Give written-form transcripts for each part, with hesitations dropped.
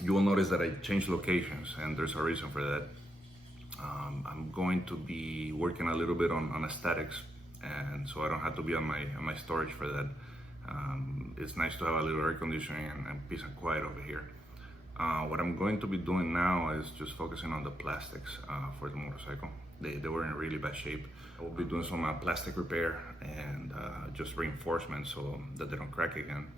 you will notice that I changed locations, and there's a reason for that. I'm going to be working a little bit on aesthetics, and so I don't have to be on my storage for that. It's nice to have a little air conditioning and peace and quiet over here. What I'm going to be doing now is just focusing on the plastics for the motorcycle. They were in really bad shape. I will be doing some plastic repair and just reinforcement so that they don't crack again.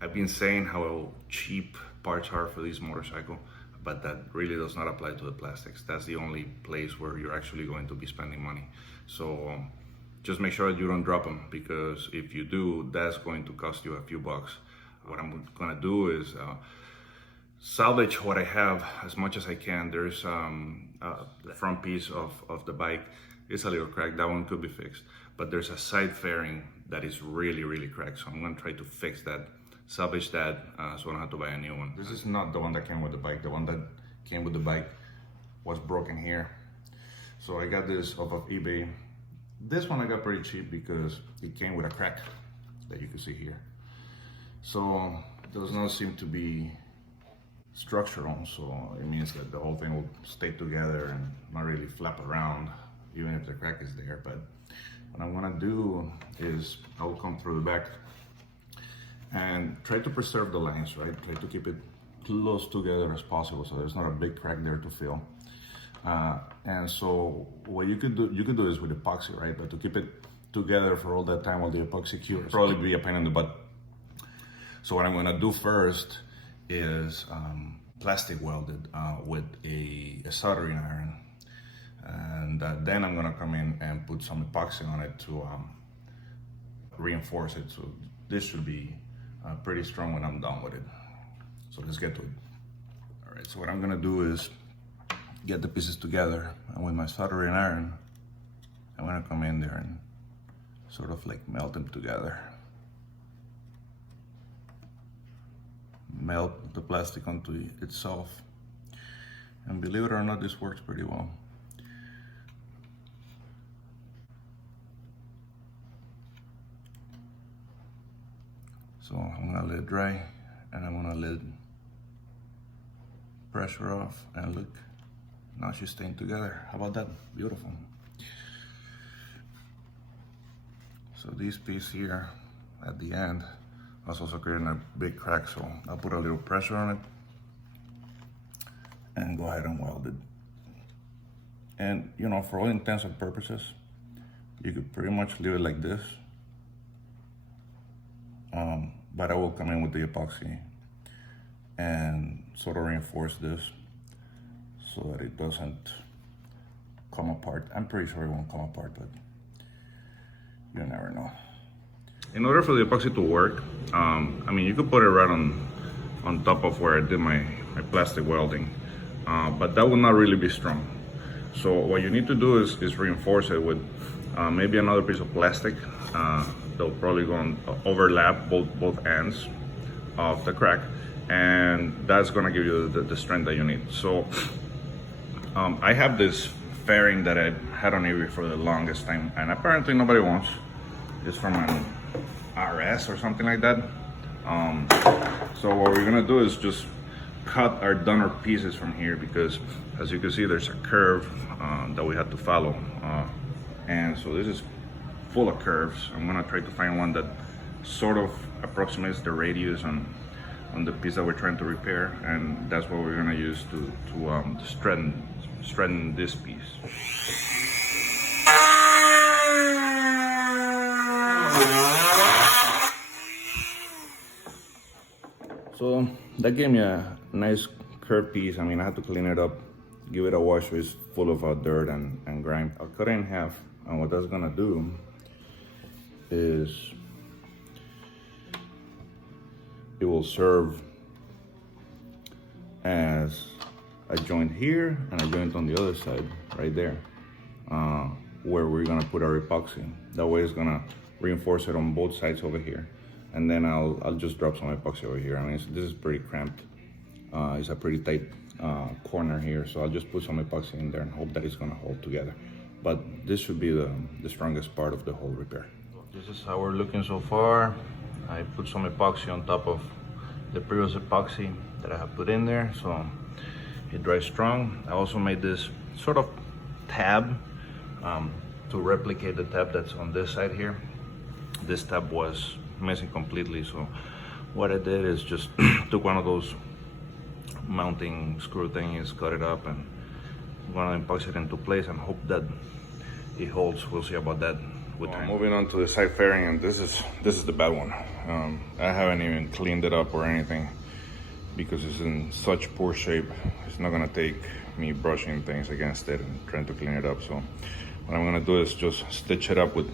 I've been saying how cheap parts are for this motorcycle, but that really does not apply to the plastics. That's the only place where you're actually going to be spending money. So just make sure that you don't drop them, because if you do, that's going to cost you a few bucks. What I'm gonna do is salvage what I have as much as I can. There's the front piece of the bike is a little cracked. That one could be fixed, but there's a side fairing that is really cracked. So I'm gonna try to fix that, salvage that, so I don't have to buy a new one. This is not the one that came with the bike. The one that came with the bike was broken here. So I got this off of eBay. This one I got pretty cheap because it came with a crack that you can see here. So it does not seem to be structural, so it means that the whole thing will stay together and not really flap around even if the crack is there. But what I'm gonna do is I'll come through the back and try to preserve the lines, right? Try to keep it close together as possible so there's not a big crack there to fill. And so what you could do is with epoxy, right? But to keep it together for all that time while the epoxy cures, probably be a pain in the butt. So what I'm gonna do first is plastic welded with a soldering iron, and then I'm gonna come in and put some epoxy on it to reinforce it. So this should be pretty strong when I'm done with it. So let's get to it. All right, so what I'm gonna do is get the pieces together, and with my soldering iron, I'm gonna come in there and sort of like melt them together. Melt the plastic onto itself, and believe it or not, this works pretty well. So I'm gonna let it dry, and I'm gonna let pressure off, and look, now she's staying together. How about that? Beautiful. So this piece here at the end was also creating a big crack, so I'll put a little pressure on it and go ahead and weld it. And you know, for all intents and purposes, you could pretty much leave it like this, but I will come in with the epoxy and sort of reinforce this so that it doesn't come apart. I'm pretty sure it won't come apart, but you never know. In order for the epoxy to work, I mean, you could put it right on top of where I did my plastic welding, but that will not really be strong. So what you need to do is reinforce it with maybe another piece of plastic. They'll probably go and overlap both ends of the crack, and that's gonna give you the strength that you need. So I have this fairing that I had on eBay for the longest time, and apparently nobody wants. It's from an RS or something like that. So what we're gonna do is just cut our donor pieces from here, because as you can see, there's a curve that we have to follow. And so this is full of curves. I'm gonna try to find one that sort of approximates the radius on the piece that we're trying to repair, and that's what we're gonna use to straighten this piece. So that gave me a nice curved piece. I mean, I had to clean it up, give it a wash, it's full of dirt and grime. I'll cut it in half, and what that's gonna do is it will serve as a joint here and a joint on the other side, right there, where we're gonna put our epoxy. That way it's gonna reinforce it on both sides over here. And then I'll just drop some epoxy over here. I mean, this is pretty cramped. It's a pretty tight corner here, so I'll just put some epoxy in there and hope that it's gonna hold together. But this should be the strongest part of the whole repair. This is how we're looking so far. I put some epoxy on top of the previous epoxy that I have put in there, so it dries strong. I also made this sort of tab to replicate the tab that's on this side here. This tab was missing completely, so what I did is just took one of those mounting screw thingies, cut it up, and I'm gonna epoxy it into place and hope that it holds. We'll see about that with time. Moving on to the side fairing, and this is the bad one. I haven't even cleaned it up or anything because it's in such poor shape. It's not gonna take me brushing things against it and trying to clean it up. So what I'm gonna do is just stitch it up with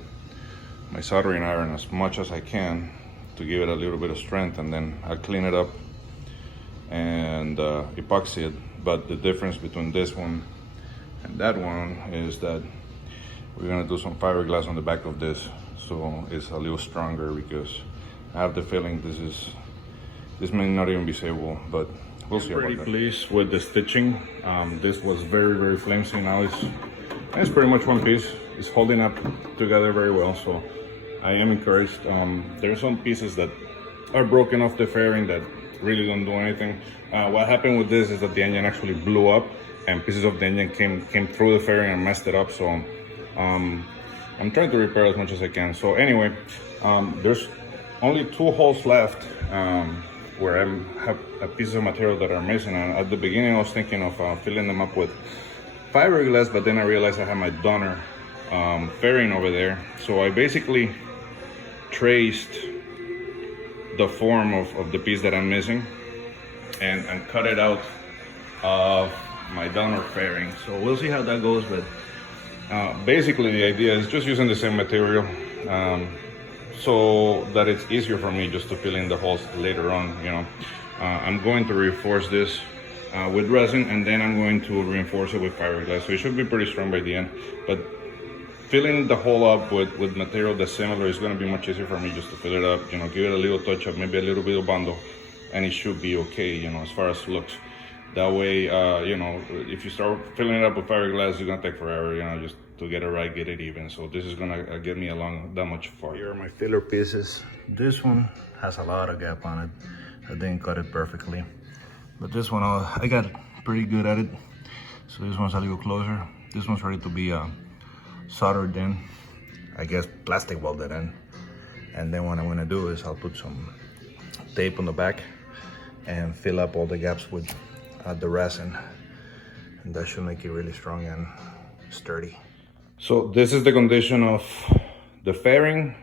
my soldering iron as much as I can to give it a little bit of strength, and then I'll clean it up and epoxy it. But the difference between this one and that one is that we're gonna do some fiberglass on the back of this, so it's a little stronger, because I have the feeling this may not even be savable, but we'll see about that. I'm pretty pleased with the stitching. This was very flimsy. Now it's pretty much one piece. It's holding up together very well, so I am encouraged. There are some pieces that are broken off the fairing that really don't do anything. What happened with this is that the engine actually blew up, and pieces of the engine came through the fairing and messed it up. So I'm trying to repair as much as I can. So anyway, there's only 2 holes left where I have a piece of material that are missing. And at the beginning, I was thinking of filling them up with fiberglass, but then I realized I have my donor fairing over there. So I basically traced the form of the piece that I'm missing and cut it out of my donor fairing. So we'll see how that goes, but basically the idea is just using the same material so that it's easier for me just to fill in the holes later on, you know. I'm going to reinforce this with resin, and then I'm going to reinforce it with fiberglass, so it should be pretty strong by the end. But filling the hole up with material that's similar is going to be much easier for me just to fill it up, you know, give it a little touch up, maybe a little bit of bundle, and it should be okay, you know, as far as looks. That way, you know, if you start filling it up with fiberglass, it's gonna take forever, you know, just to get it right, get it even. So this is gonna get me along that much farther. Here are my filler pieces. This one has a lot of gap on it. I didn't cut it perfectly, but this one, I got pretty good at it. So this one's a little closer. This one's ready to be soldered in, I guess plastic welded in. And then what I'm gonna do is I'll put some tape on the back and fill up all the gaps with the resin, and that should make it really strong and sturdy. So this is the condition of the fairing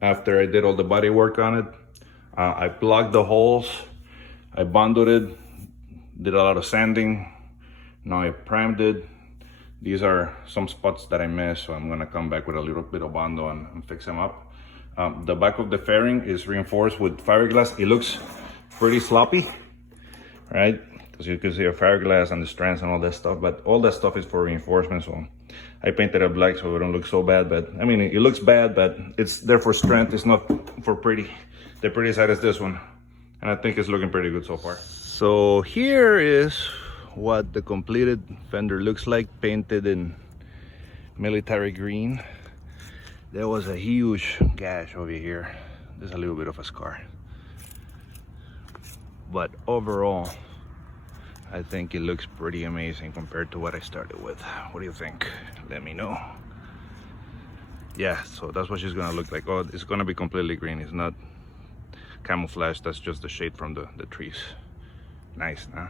after I did all the body work on it. I plugged the holes, I bonded it, did a lot of sanding. Now I primed it. These are some spots that I missed, so I'm gonna come back with a little bit of bondo and fix them up. The back of the fairing is reinforced with fiberglass. It looks pretty sloppy, right? Because you can see a fiberglass and the strands and all that stuff, but all that stuff is for reinforcement. So I painted it black so it don't look so bad, but I mean, it looks bad, but it's there for strength. It's not for pretty. The pretty side is this one, and I think it's looking pretty good so far. So here is what the completed fender looks like, painted in military green. There was a huge gash over here. There's a little bit of a scar, but overall I think it looks pretty amazing compared to what I started with. What do you think? Let me know. Yeah, so that's what she's gonna look like. Oh, it's gonna be completely green. It's not camouflage, that's just the shade from the trees. Nice, huh?